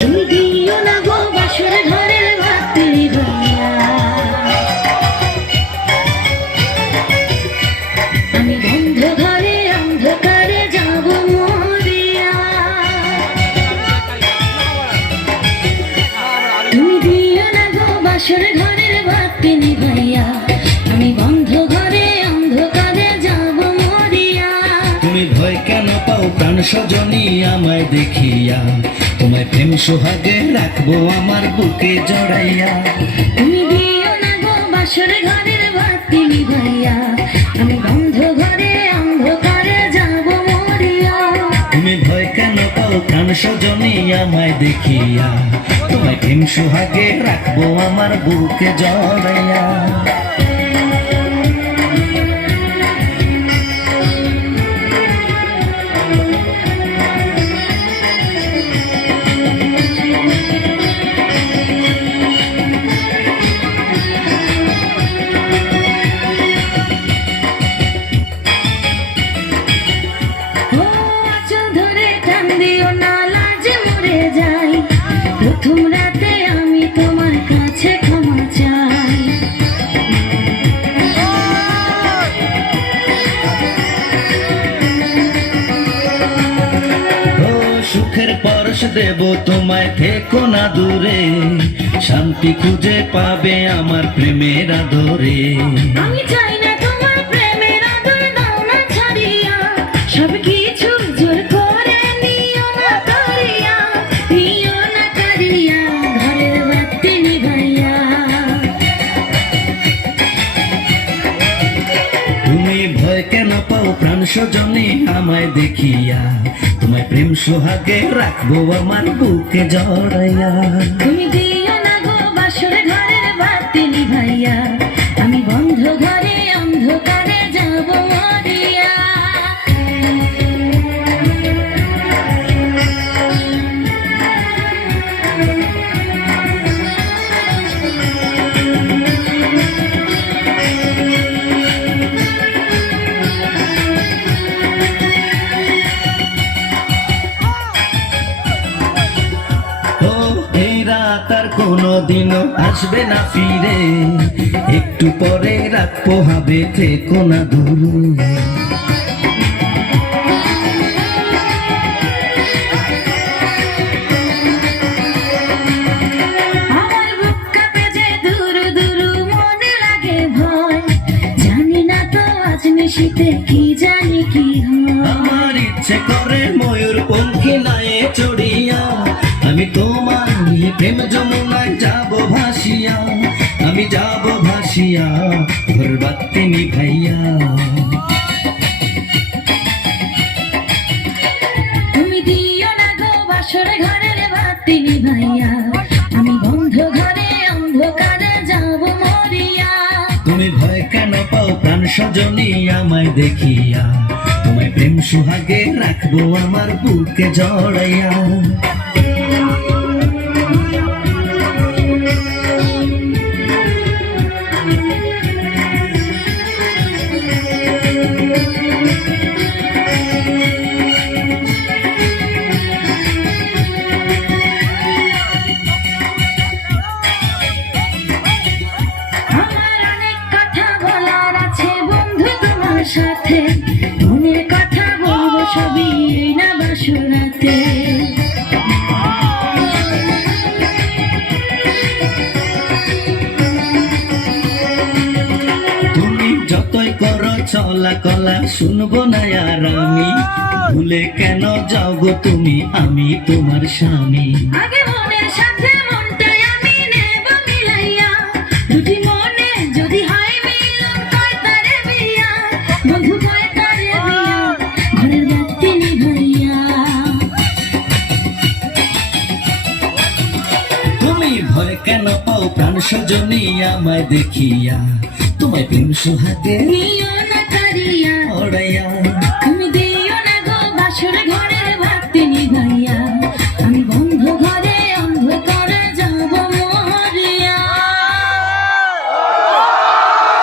তুমি দিও না গো বাসর ঘরের বাতি নিভাইয়া, আমি বন্ধ ঘরে অন্ধকারে যাব মরিয়া। তুমি দিও না গো বাসর ঘরের বাতি নিভাইয়া, আমি বন্ধ ঘরে অন্ধকারে যাব মরিয়া। তুমি ভয় কেন পাও প্রাণ সজনী আমায় দেখিয়া, তোমায় প্রেম সোহাগে রাখবো আমার বুকে জড়াইয়া। তুমি দিও না গো বাসর ঘরের বাতি নিভাইয়া, আমি বন্ধ ঘরে অন্ধকারে যাব মরিয়া। তুমি ভয় কেন পাও প্রাণ সজনী আমায় দেখিয়া, তোমায় প্রেম সোহাগে রাখবো আমার বুকে জড়াইয়া। প্রথম রাতে আমি তোমার কাছে ক্ষমা চাই, ও সুখের পরশ দেব তোমায়, থেকো না দূরে, শান্তি খুঁজে পাবে আমার প্রেমের আদরে। আমি চাই না তোমার প্রেমের আদর, দাও না ছাড়িয়া, সব কিছু জোর করে নিও না করিয়া, নিও না করিয়া ঘরের বাতি নিভাইয়া। তুমি ভয় কেন পাও প্রাণ সজনী আমায় দেখিয়া, তোমায় প্রেম সোহাগে রাখবো আমার বুকে জড়াইয়া। তুমি দিও না গো বাসর ঘরের বাতি নিভাইয়া, আমি বন্ধ ঘরে অন্ধকারে যাব মরিয়া। ও এই রাত আর কোনোদিনও আসবে না ফিরে, একটু পরে রাত পোহাবে, থেকো না দূরে। আমার বুক কাঁপে যে দুরু দুরু, মনে লাগে ভয়, জানি না তো আজ নিশিতে কি জানি কি হয়। আমার ইচ্ছে করে ময়ূর পঙ্খী নায়ে চড়িয়া, আমি তোমার নিয়ে প্রেম যমুনায় যাব ভাসিয়া, আমি যাব ভাসিয়া ঘর বাতি নিভাইয়া। তুমি দিও না গো বাসর ঘরের বাতি নিভাইয়া, আমি বন্ধ ঘরে অন্ধকারে যাব মরিয়া। তুমি ভয় কেন পাও প্রাণ সজনী আমায় দেখিয়া, তোমায় প্রেম সোহাগে রাখবো আমার বুকে জড়াইয়া। আমার অনেক কথা বলার আছে বন্ধু তোমার সাথে, মনের কথা বলবো সবই এই না বাসরাতে। তুমি যতই করো চলা কলা, শুনবো না আর আমি, ভুলে কেন যাও গো তুমি, আমি তোমার স্বামী। আগে মনের সাথে মনটাই আমি নেব মিলাইয়া, দুটি মনে যদি হয় মিলন কয় তারে বিয়া, বন্ধু কয় তারে বিয়া, ঘরের বাতি নিভাইয়া। তুমি ভয় কেন পাও প্রাণ সজনী আমায় দেখিয়া, তোমায় প্রেম সোহাগে নিও